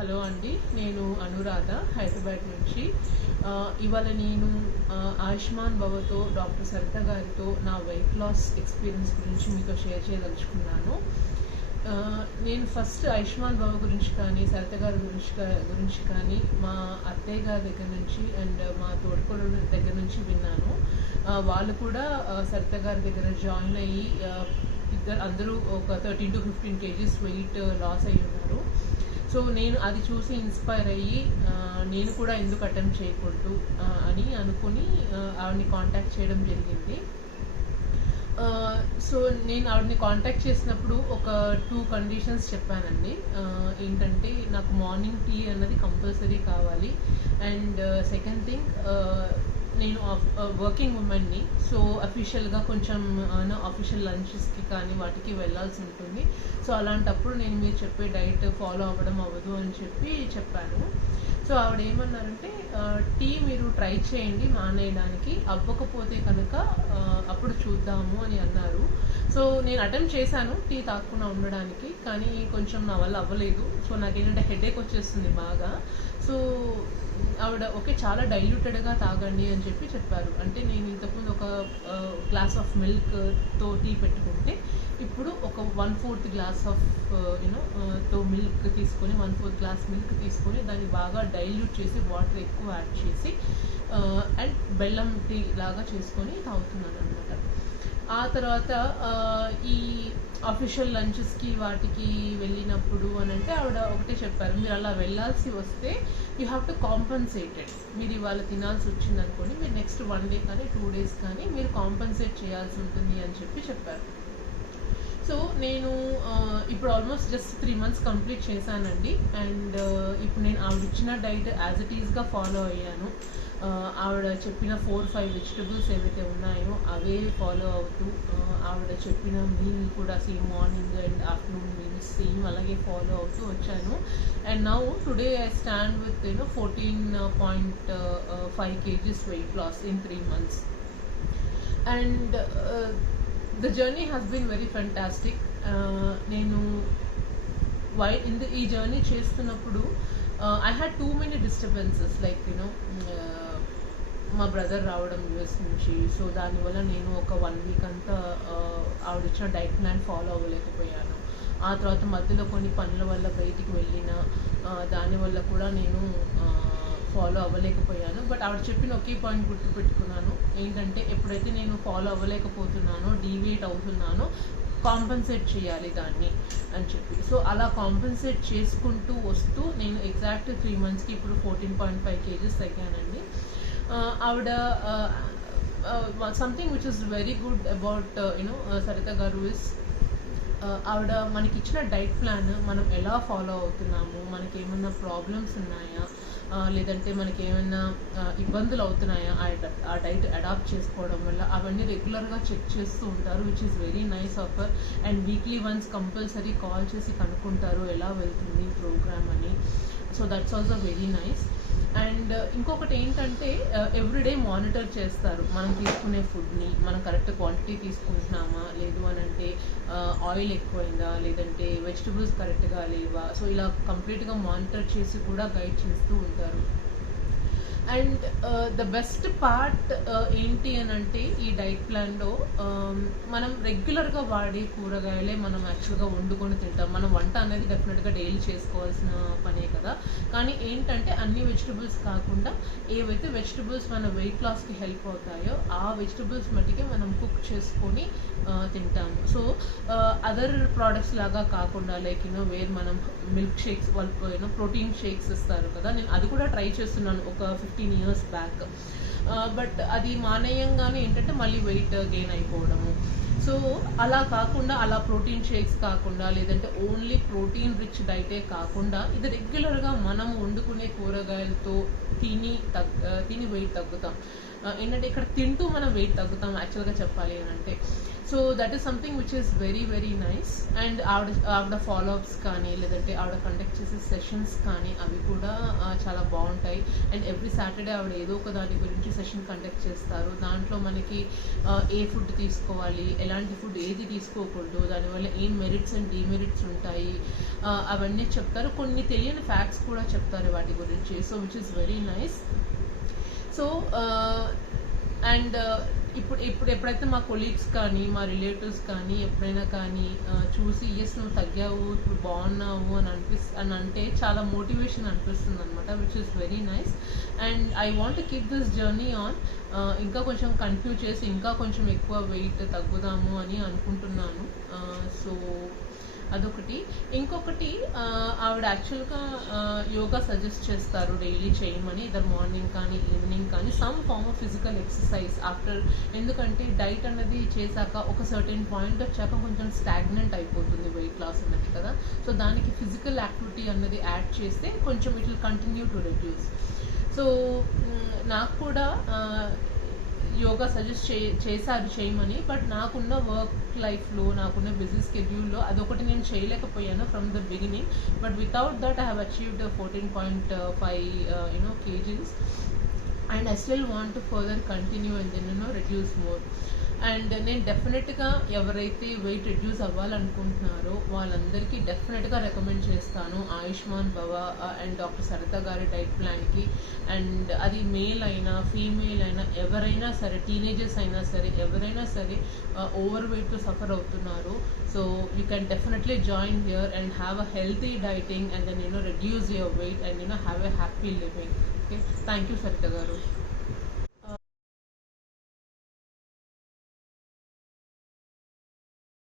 Hello అండి, నేను అనురాధ హైదరాబాద్ నుంచి. ఇవాళ నేను ఆయుష్మాన్ భవతో డాక్టర్ సరిత గారితో నా వెయిట్ లాస్ ఎక్స్పీరియన్స్ గురించి మీతో షేర్ చేయదలుచుకున్నాను. నేను ఫస్ట్ ఆయుష్మాన్ భవ గురించి కానీ సరిత గారి గురించి కానీ మా అత్తయ్య గారి దగ్గర నుంచి అండ్ మా తోడుకోడల దగ్గర నుంచి విన్నాను. వాళ్ళు కూడా సరిత గారి దగ్గర జాయిన్ అయ్యి అందరూ ఒక 13 to 15 kgs వెయిట్ లాస్ అయ్యి ఉన్నారు. సో నేను అది చూసి ఇన్స్పైర్ అయ్యి నేను కూడా ఎందుకు అటెంప్ట్ చేయకూడదు అని అనుకుని ఆవిడని కాంటాక్ట్ చేయడం జరిగింది. సో నేను ఆవిడని కాంటాక్ట్ చేసినప్పుడు ఒక 2 కండిషన్స్ చెప్పానండి. ఏంటంటే నాకు మార్నింగ్ టీ అన్నది కంపల్సరీ కావాలి, అండ్ సెకండ్ థింగ్ నేను వర్కింగ్ ఉమెన్ని. సో అఫీషియల్గా కొంచెం అఫీషియల్ లంచెస్కి కానీ వాటికి వెళ్ళాల్సి ఉంటుంది. సో అలాంటప్పుడు నేను మీరు చెప్పే డైట్ ఫాలో అవ్వడం అవ్వదు అని చెప్పాను. సో ఆవిడ ఏమన్నారంటే టీ మీరు ట్రై చేయండి మానేయడానికి, అవ్వకపోతే కనుక అప్పుడు చూద్దాము అని అన్నారు. సో నేను అటెంప్ట్ చేశాను టీ తాగకుండా ఉండడానికి, కానీ కొంచెం నా వల్ల అవ్వలేదు. సో నాకేంటంటే హెడేక్ వచ్చేస్తుంది బాగా. సో ఆవిడ ఓకే చాలా డైల్యూటెడ్గా తాగండి అని చెప్పారు. అంటే నేను ఇంతకుముందు ఒక గ్లాస్ ఆఫ్ మిల్క్తో టీ పెట్టుకుంటే ఇప్పుడు ఒక 1/4 గ్లాస్ ఆఫ్ తో మిల్క్ తీసుకొని 1/4 గ్లాస్ మిల్క్ తీసుకొని దాన్ని బాగా డైల్యూట్ చేసి వాటర్ ఎక్కువ యాడ్ చేసి అండ్ బెల్లం టీ లాగా చేసుకొని తాగుతున్నాను అనమాట. ఆ తర్వాత ఈ అఫీషియల్ లంచెస్కి వాటికి వెళ్ళినప్పుడు అని అంటే ఆవిడ ఒకటే చెప్పారు, మీరు అలా వెళ్ళాల్సి వస్తే యూ హ్యావ్ టు కాంపన్సేటెడ్. మీరు ఇవాళ తినాల్సి వచ్చింది అనుకోండి, మీరు నెక్స్ట్ 1 day కానీ 2 days కానీ మీరు కాంపన్సేట్ చేయాల్సి ఉంటుంది అని చెప్పారు. సో నేను ఇప్పుడు ఆల్మోస్ట్ జస్ట్ 3 months కంప్లీట్ చేశానండి. అండ్ ఇప్పుడు నేను ఆవిడ ఇచ్చిన డైట్ యాజ్ ఇట్ ఈస్గా ఫాలో అయ్యాను. ఆవిడ చెప్పిన 4-5 వెజిటబుల్స్ ఏవైతే ఉన్నాయో అవే ఫాలో అవుతూ ఆవిడ చెప్పిన మీల్ కూడా same morning and afternoon meals same అలాగే ఫాలో అవుతూ వచ్చాను. And now today I stand with 14.5 kgs weight loss in 3 months. And the journey has been very fantastic. నేను ఈ జర్నీ చేస్తున్నప్పుడు I had too many disturbances, like మా brother రావడం US నుంచి. So దానివల్ల నేను ఒక 1 week అంతా ఆవిడ ఇచ్చిన డైట్ ప్లాన్ ఫాలో అవ్వలేకపోయాను. ఆ తర్వాత మధ్యలో కొన్ని పనుల వల్ల బయటికి వెళ్ళిన దానివల్ల కూడా నేను ఫాలో అవ్వలేకపోయాను. బట్ ఆవిడ చెప్పిన ఒకే పాయింట్ గుర్తుపెట్టుకున్నాను, ఏంటంటే ఎప్పుడైతే నేను ఫాలో అవ్వలేకపోతున్నానో, డీవియేట్ అవుతున్నానో, కాంపన్సేట్ చేయాలి దాన్ని అని సో అలా కాంపన్సేట్ చేసుకుంటూ వస్తూ నేను ఎగ్జాక్ట్ 3 monthsకి ఇప్పుడు 14.5 kgs తగ్గానండి. ఆవిడ something which is very good about Saritha గారు ఇస్ ఆవిడ మనకి ఇచ్చిన డైట్ ప్లాన్ మనం ఎలా ఫాలో అవుతున్నాము, మనకి ఏమైనా ప్రాబ్లమ్స్ ఉన్నాయా, లేదంటే మనకి ఏమైనా ఇబ్బందులు అవుతున్నాయా ఆ డైట్ అడాప్ట్ చేసుకోవడం వల్ల, అవన్నీ రెగ్యులర్గా చెక్ చేస్తూ ఉంటారు, which is very nice of her. And weekly once compulsory call చేసి కనుక్కుంటారు ఎలా వెళ్తుంది ప్రోగ్రామ్ అని. So that's also very nice. And ఇంకొకటి ఏంటంటే ఎవ్రీడే మానిటర్ చేస్తారు మనం తీసుకునే ఫుడ్ని, మనం కరెక్ట్ క్వాంటిటీ తీసుకుంటున్నామా లేదు అని అంటే, ఆయిల్ ఎక్కువైందా లేదంటే వెజిటబుల్స్ కరెక్ట్గా లేవా. సో ఇలా కంప్లీట్గా మానిటర్ చేసి కూడా గైడ్ చేస్తూ ఉంటారు. అండ్ ద బెస్ట్ పార్ట్ ఏంటి అని అంటే ఈ డైట్ ప్లాన్లో మనం రెగ్యులర్గా వాడే కూరగాయలే మనం యాక్చువల్గా వండుకొని తింటాం. మనం వంట అనేది డెఫినెట్గా డైలీ చేసుకోవాల్సిన పనే కదా. కానీ ఏంటంటే అన్ని వెజిటబుల్స్ కాకుండా ఏవైతే వెజిటబుల్స్ మన వెయిట్ లాస్కి హెల్ప్ అవుతాయో ఆ వెజిటబుల్స్ మట్టికే మనం కుక్ చేసుకొని తింటాము. సో అదర్ ప్రోడక్ట్స్ లాగా కాకుండా లైక్ వేర్ మనం మిల్క్ షేక్స్ వాళ్ళు ప్రోటీన్ షేక్స్ ఇస్తారు కదా, నేను అది కూడా ట్రై చేస్తున్నాను ఒక 15 years బ్యాక్. బట్ అది మానేయంగానే ఏంటంటే మళ్ళీ వెయిట్ గెయిన్ అయిపోవడము. సో అలా కాకుండా, అలా ప్రోటీన్ షేక్స్ కాకుండా, లేదంటే ఓన్లీ ప్రోటీన్ రిచ్ డైటే కాకుండా ఇది రెగ్యులర్గా మనం వండుకునే కూరగాయలతో తిని వెయిట్ తగ్గుతాం. ఏంటంటే ఇక్కడ తింటూ మనం వెయిట్ తగ్గుతాం యాక్చువల్గా చెప్పాలి అని అంటే. So that is something which is very very nice. And ఆవిడ ఫాలోఅప్స్ కానీ లేదంటే ఆవిడ కండక్ట్ చేసే సెషన్స్ కానీ అవి కూడా చాలా బాగుంటాయి. అండ్ ఎవ్రీ సాటర్డే ఆవిడ ఏదో ఒక దాని గురించి సెషన్ కండక్ట్ చేస్తారు. దాంట్లో మనకి ఏ ఫుడ్ తీసుకోవాలి, ఎలాంటి ఫుడ్ ఏది తీసుకోకూడదు, దానివల్ల ఏం మెరిట్స్ అండ్ డిమెరిట్స్ ఉంటాయి, అవన్నీ చెప్తారు. కొన్ని తెలియని ఫ్యాక్ట్స్ కూడా చెప్తారు వాటి గురించి. So which is very nice. So and ఇప్పుడు ఎప్పుడైతే మా కొలీగ్స్ కానీ మా రిలేటివ్స్ కానీ ఎప్పుడైనా కానీ చూసి ఎస్ నువ్వు తగ్గావు, ఇప్పుడు బాగున్నావు అని అంటే చాలా మోటివేషన్ అనిపిస్తుంది అనమాట, which is very nice. And I want keep this journey on. ఇంకా కొంచెం కంటిన్యూ చేసి ఇంకా కొంచెం ఎక్కువ వెయిట్ తగ్గుదాము అని అనుకుంటున్నాను. సో అదొకటి. ఇంకొకటి, ఆవిడ యాక్చువల్గా యోగా సజెస్ట్ చేస్తారు డైలీ చేయమని, ఇదర్ మార్నింగ్ కానీ ఈవినింగ్ కానీ some form of physical exercise after. ఎందుకంటే డైట్ అనేది చేశాక ఒక సర్టెన్ పాయింట్ వచ్చాక కొంచెం స్టాగ్నెంట్ అయిపోతుంది వెయిట్ లాస్ అన్నది కదా. సో దానికి ఫిజికల్ యాక్టివిటీ అన్నది యాడ్ చేస్తే కొంచెం it will continue to reduce. So నాకు కూడా యోగా సజెస్ట్ చేశారు చేయమని, బట్ నాకున్న వర్క్ లైఫ్లో, నాకున్న బిజీ స్కెడ్యూల్లో అదొకటి నేను చేయలేకపోయాను from the beginning. But without that I have achieved 14.5 kgs and I still want to further continue and then reduce more. And నేను డెఫినెట్గా ఎవరైతే వెయిట్ రిడ్యూస్ అవ్వాలనుకుంటున్నారో వాళ్ళందరికీ డెఫినెట్గా రికమెండ్ చేస్తాను ఆయుష్మాన్ భవ అండ్ డాక్టర్ సరిత గారి డైట్ ప్లాన్కి. అండ్ అది మేల్ అయినా ఫీమేల్ అయినా ఎవరైనా సరే, టీనేజర్స్ అయినా సరే, ఎవరైనా సరే ఓవర్ వెయిట్తో సఫర్ అవుతున్నారు. So you can definitely join here and have a healthy dieting and then reduce your weight and have a happy living. Okay, thank you Saritha గారు.